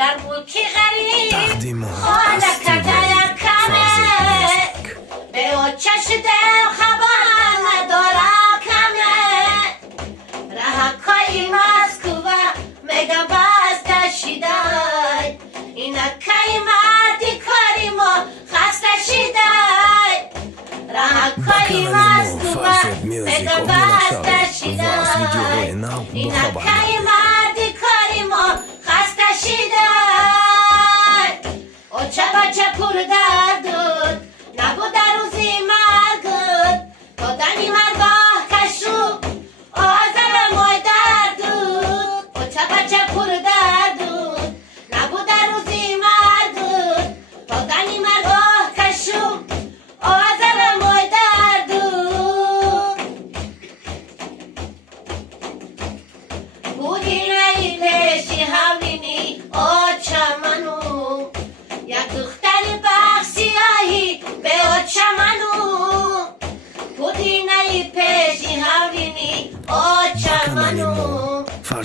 در ملکی غریب خانه کده کمه به او چش دل خبر نداره کمه رهکای مسکوه میگم باز دشیدای اینکای مردی کاری ما خسته شیدای رهکای مسکوه میگم باز دشیدای اینکای مردی کاری ما خسته شیدای او چه بچه پر دردود نبود در روزی مرگود تا دنی مرگاه کشو آزر مای دردود او چه بچه پر دردود نبود در روزی مرگود تا دنی مرگاه کشو آزر مای دردود بودی نهی پیشی همینی آچمنو یک دختر بخشیایی به آچمنو بودی نهی پیشی همینی آچمنو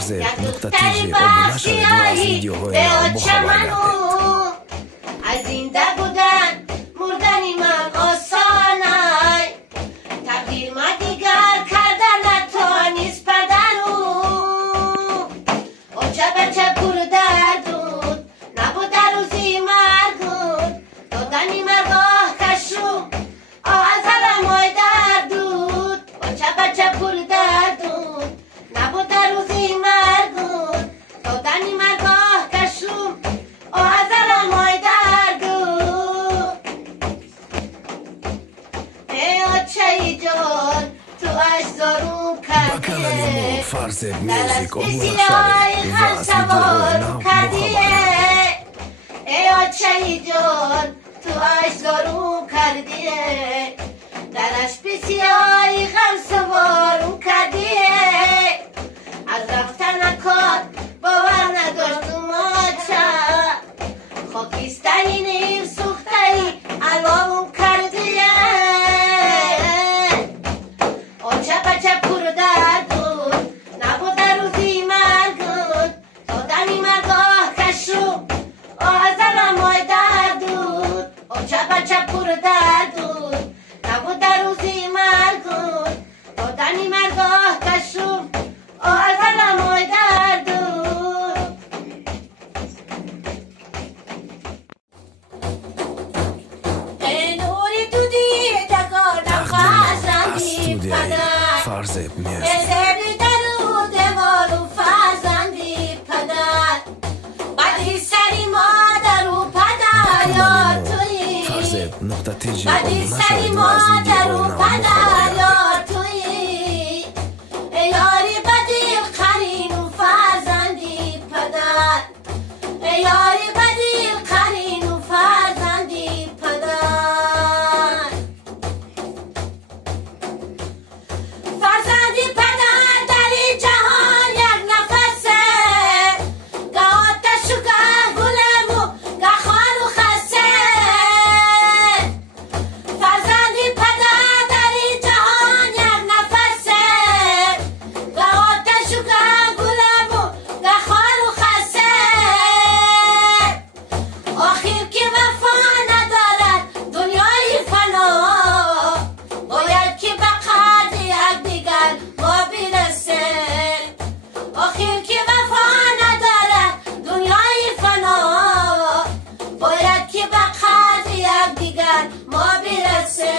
یک دختر بخشیایی به آچمنو از زنده بودن مردنی من آسانای تقدیر ما دیگر کردن نتوانیست پدرو او چه بچه پر دردود نبود در روزی مرگود دادنی مرگاه کشو آزر مای دردود او چه بچه پر دردود نبود در روزی مرگود دادنی مرگاه کشو آزر مای دردود ای آچه جان تو اجزارو کردیه فرض در میوزیک بسیاری هم سوارو کردیه ای آچه جان تو اجزارو کردیه درش بسیاری هم سوارو کردیه از رفتن کار باور نداشتم آچه خاکیستری نیم سوختری علامو کردیه آچه بچه پر دردود نبود در روزی مرگود دادنی مرگاه کشو آزر مای دردود آچه بچه پر دردود نبود در روزی مرگود دادنی مرگاه کشو آزر مای دردود ای نوری تو دیدگانم فرزندی پدر فرض میوزیک ازبی درو دوارو فرزندی پدر بدی سری مادر و پدر یا تویی فرض نقطه تیجی بدی سری مادر و پدر یا تویی ای یاری بدی قرین و فرزندی پدر ای یاری بدی قرین و فرزندی پدر فرزندی پدر در این جهان یک نفسه گه آتش و گه گلم و گه خار و خسه فرزندی پدر در این جهان یک نفسه گه آتش و گه گلم و گه خار و خسه آخر که وفا ندارد دنیای فنا باید که به قدر یکدیگر ما برسه آخر که وفا ندارد دنیای فنا باید که به قدر یکدیگر ما برسه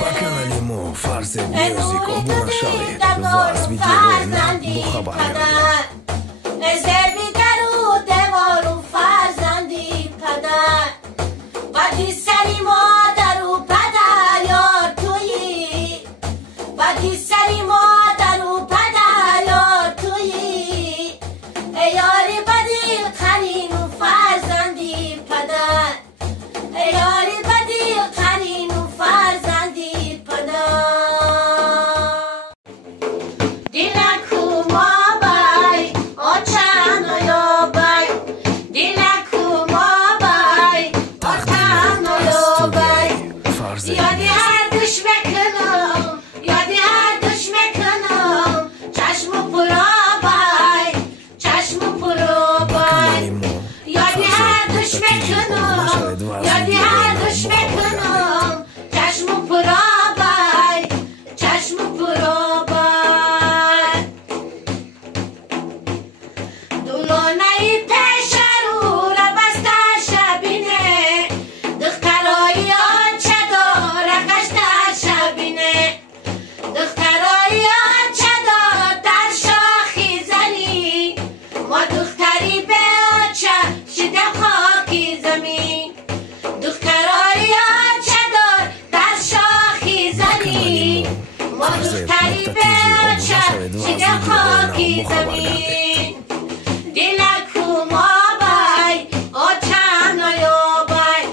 با کانال ما فرض ای میوزیک نوری ابونا تو شاید دیدگار و از ویدیو نه فرزندی مخابره پدر ازبی درو دوارو فرزندی پدر بدی سری مادر و پدر یار تویی بدی سری مادر و پدر یار تویی ای یاری بدی قرین و فرزندی پدر ای یاری بدی قرین و فرزندی پدر دیلکو ما بای آچن و یا بای دیلکو ما بای آچن و یا بای فرض یادی هر دش بکنم یادی هر دش بکنم چشم پرا بای چشم پرا بای ما دختری به آچه شدم خاکی زمین دخترای آچه دار در شاخی زمین ما دختری به آچه شدم خاکی زمین دلکو ما بای آچه نایابای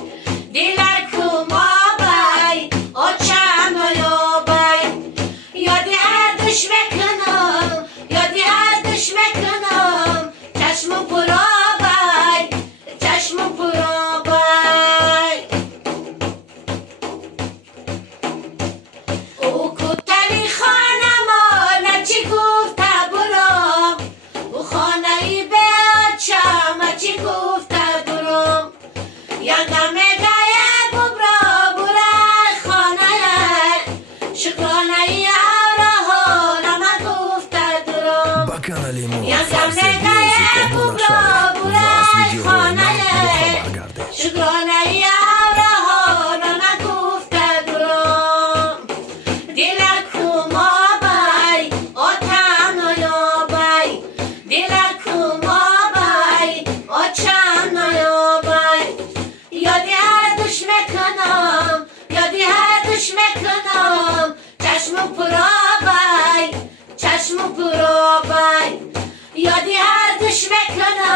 دلکو ما بای آچه نایابای یادی هردش بکنم یادی هردش بکنم چشم پرا بای چشم پرا بای او کتری خانه ما نچی گفته برام او خانه ای به آچم چی گفته برام یادم گایه ببرا برای خانه شکرانه ای اوراها نما گفته درام Bacanalimo, یادم farse گایه ببرا برای خانه شکرانه ای اوراها نما گفته درام دلکو ما بای آتم نایابای دلکو ما بای آچم نایابای یادی هردش میکنم یادی هردش میکنم چشم پرا بای چشم پرا بای یادی هردش میکنم